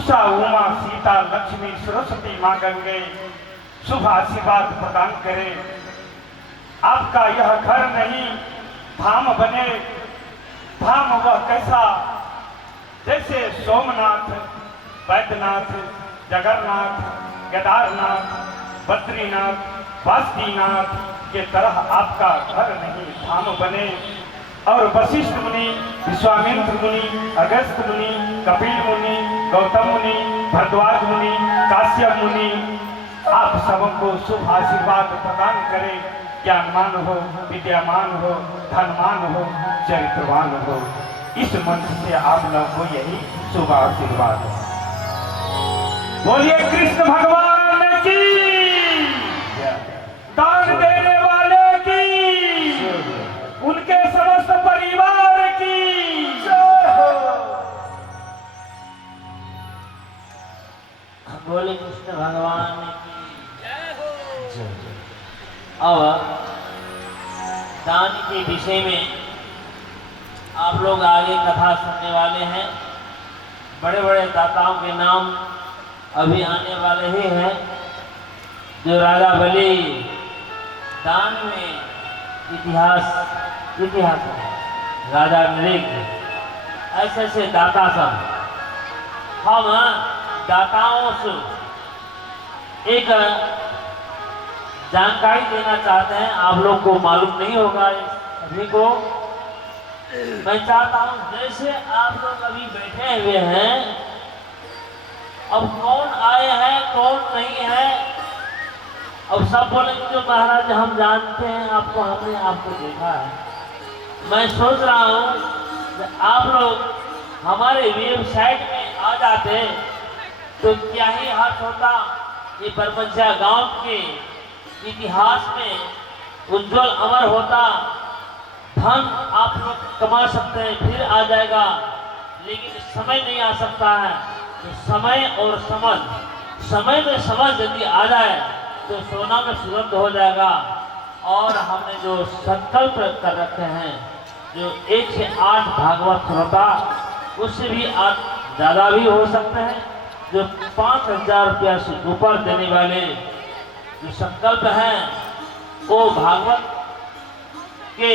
उषा, उमा, सीता, लक्ष्मी, सरस्वती माँ गंगे शुभ आशीर्वाद प्रदान करे। आपका यह घर नहीं धाम बने। धाम वह कैसा, जैसे सोमनाथ, बैद्यनाथ, जगन्नाथ, केदारनाथ, बद्रीनाथ, बासुकीनाथ के तरह आपका घर नहीं धाम बने। और वशिष्ठ मुनि, विश्वामित्र मुनि, अगस्त्य मुनि, कपिल मुनि, गौतम मुनि, भरद्वाज मुनि, काश्यप मुनि आप सबको शुभ आशीर्वाद प्रदान करें। ज्ञानमान हो, विद्यामान हो, धनवान हो, चरित्रवान हो। इस मंच से आप लोग को यही शुभ आशीर्वाद हो। बोलिए कृष्ण भगवान की, दान देने वाले की, उनके समस्त परिवार की जय हो। बोले कृष्ण भगवान की जय हो। अब दान के विषय में आप लोग आगे कथा सुनने वाले हैं। बड़े बड़े दाताओं के नाम अभी आने वाले ही हैं, जो राजा बलि दान में इतिहास राजा नृग ऐसे ऐसे दाता सब। हम दाताओं से एक जानकारी देना चाहते हैं, आप लोग को मालूम नहीं होगा सभी को। मैं चाहता हूँ जैसे आप लोग अभी बैठे हुए हैं, अब कौन आए हैं कौन नहीं है, अब सब बोलेंगे जो महाराज हम जानते हैं आपको, हमने आपको देखा है। मैं सोच रहा हूँ कि आप लोग हमारे वेबसाइट में आ जाते तो क्या ही हाथ होता। ये बरमंचा गांव के इतिहास में उज्जवल अमर होता। धन आप लोग कमा सकते हैं, फिर आ जाएगा, लेकिन समय नहीं आ सकता है। तो समय और समझ, समय में समझ यदि आ जाए तो सोना में सुगंध हो जाएगा। और हमने जो संकल्प कर रखे हैं, जो 1 से 8 भागवत श्रोता, उससे भी ज़्यादा भी हो सकते हैं। जो 5,000 रुपया से ऊपर देने वाले जो संकल्प हैं, वो भागवत के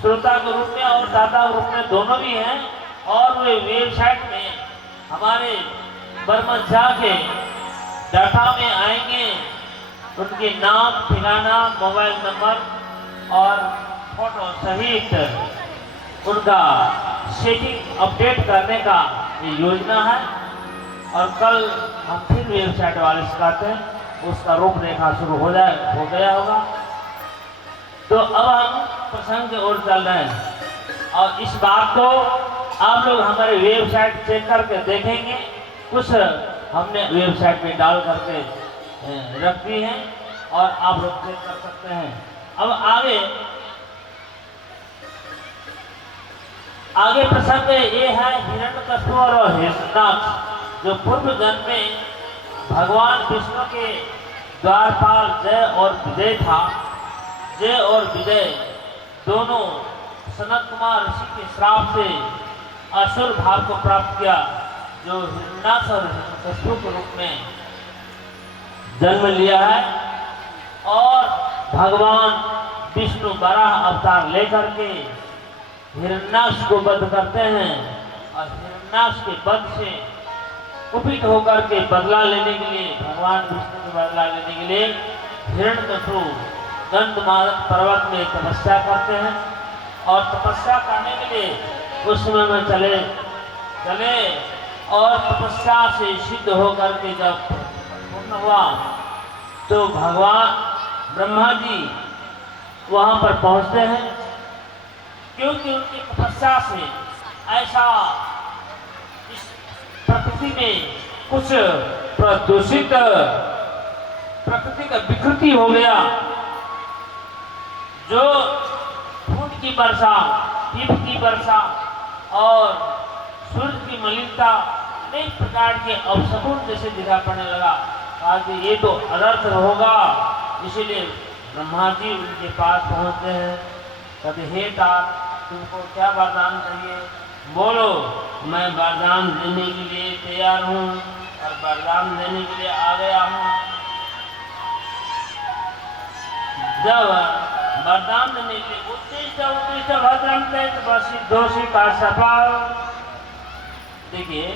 श्रोता के रूप में और दाता के रूप में दोनों भी हैं। और वे वेबसाइट में हमारे बरमंचा के डाटा में आएंगे। उनके नाम, ठिकाना, मोबाइल नंबर और फोटो सहित उनका सेटिंग अपडेट करने का ये योजना है। और कल हम फिर वेबसाइट वाले सिखाते हैं, उसका रूपरेखा शुरू हो गया होगा। तो अब हम प्रसंग की ओर चल रहे हैं। और इस बात को आप लोग हमारे वेबसाइट चेक करके देखेंगे। कुछ हमने वेबसाइट में डाल करके रख दी है और आप लोग चेक कर सकते हैं। अब आगे प्रसंग ये है हिरण्यकश्यप और हिरण्याक्ष, जो पूर्व जन्म में भगवान विष्णु के द्वारपाल जय और विजय था। जय और विजय दोनों सनत कुमार ऋषि के श्राप से असुर भाव को प्राप्त किया, जो हिरण्याक्ष और हिरण्यकश्यप के रूप में जन्म लिया है। और भगवान विष्णु बराह अवतार लेकर के हिरण्याक्ष को वध करते हैं। और हिरण्याक्ष के वध से कुपित होकर के बदला लेने के लिए, भगवान विष्णु को बदला लेने के लिए हिरण्यकश्यप गंधमादन पर्वत में तपस्या करते हैं। और तपस्या करने के लिए उस समय में चले और तपस्या से सिद्ध होकर के जब पूर्ण हुआ तो भगवान ब्रह्मा जी वहाँ पर पहुँचते हैं। क्योंकि उनकी तपस्या से ऐसा इस प्रकृति में कुछ प्रदूषित प्रकृति का विकृति हो गया, जो फूट की वर्षा, पीप की वर्षा और सूर्य की मलिनता अनेक प्रकार के अपशकुन जैसे दिखा पड़ने लगा। कहा कि ये तो अनर्थ होगा। इसीलिए ब्रह्मा जी उनके पास पहुंचते हैं। कहते हे तात, तुमको क्या वरदान चाहिए, बोलो। मैं वरदान देने के लिए तैयार हूँ और वरदान देने के लिए आ गया हूँ। जब वरदान देने के लिए उत्तिष्ठ भद्रम दोषी काश्यप, देखिए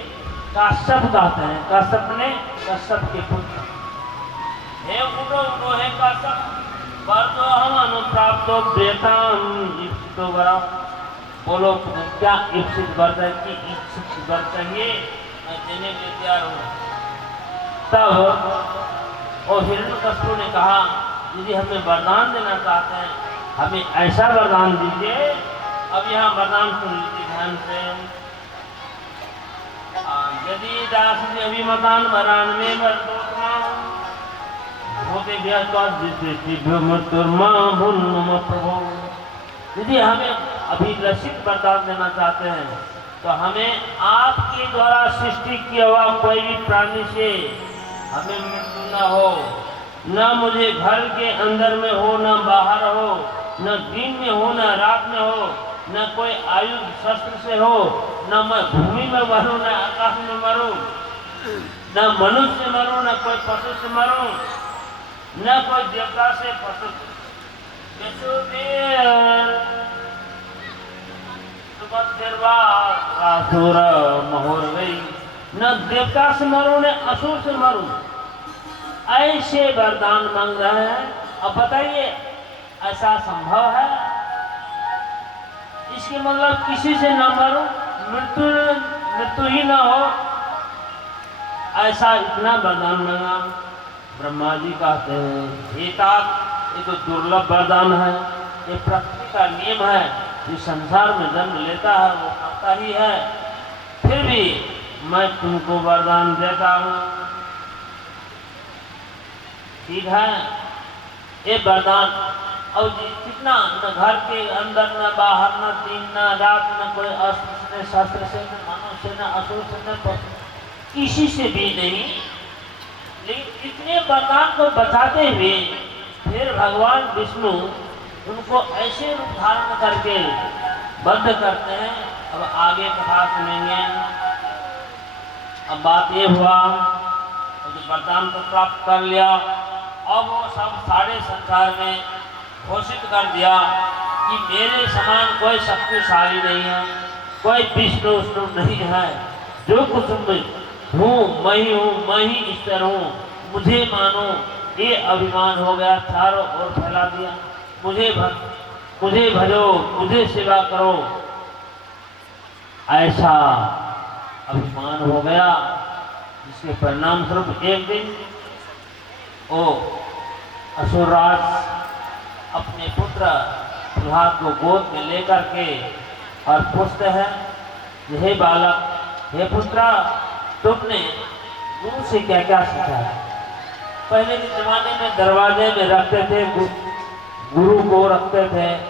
काश्यप कहते हैं, काश्यप ने कश्यप के पुत्र, हे उठो उठो हे काश्यप, वर्तो हम अनुप्राप्तो प्रियताम ईप्सितो वरम, बोलो क्या ईप्सित वर की इच्छित वर चाहिए, मैं देने के लिए तैयार हूँ। तब और हिरण्यकश्यप ने कहा यदि हमें वरदान देना चाहते हैं हमें ऐसा वरदान दीजिए। अब यहाँ वरदान सुन लीजिए ध्यान से। यदि दास अभिमतान वरान में वर्तोत्मा होते प्रभु, यदि हमें अभिलषित वरदान देना चाहते हैं तो हमें आपके द्वारा सृष्टि किया हुआ कोई भी प्राणी से हमें मृत्यु न हो, न मुझे घर के अंदर में हो, न बाहर हो, न दिन में हो, न रात में हो, न कोई आयुध शस्त्र से हो, न मैं भूमि में मरूं, न आकाश में मरूं, न मनुष्य से मरूं, न कोई पशु से मरूं, न कोई देवता से पशु महोर गई, न देवता से मरूं न असुर से मरूं, ऐसे वरदान मांग रहे हैं। अब बताइए ऐसा संभव है? इसके मतलब किसी से न मरूं, मृत्यु ही ना हो, ऐसा इतना वरदान मांगा। ब्रह्मा जी कहते हैं हे तात, ये तो दुर्लभ वरदान है, ये प्रकृति का नियम है, जो संसार में जन्म लेता है वो करता ही है, फिर भी मैं तुमको वरदान देता हूँ। ठीक है, ये वरदान और कितना, न घर के अंदर, न बाहर, न दिन, न रात, न कोई अस्त्र से, शस्त्र से, न मनुष्य, न असुर से, न पशु, किसी से भी नहीं। लेकिन इतने वरदान को बचाते हुए फिर भगवान विष्णु उनको ऐसे रूप धारण करके बद्ध करते हैं। अब आगे कथा सुनेंगे। अब बात ये हुआ तो वरदान को प्राप्त कर लिया, अब वो सब सारे संसार में घोषित कर दिया कि मेरे समान कोई शक्तिशाली नहीं है, कोई विष्णु नहीं है, जो कुछ मैं हूँ मैं ही हूँ, मैं ही ईश्वर हूँ, मुझे मानो, ये अभिमान हो गया, चारों ओर फैला दिया। मुझे भजो, मुझे सेवा करो, ऐसा अभिमान हो गया, जिसके परिणाम स्वरूप एक दिन वो असुरराज अपने पुत्र प्रहलाद को गोद में लेकर के और पूछते हैं, हे बालक, हे पुत्र, तुमने गुरु से क्या क्या सीखा? पहले के जमाने में दरवाजे में रखते थे, गुरु को रखते थे।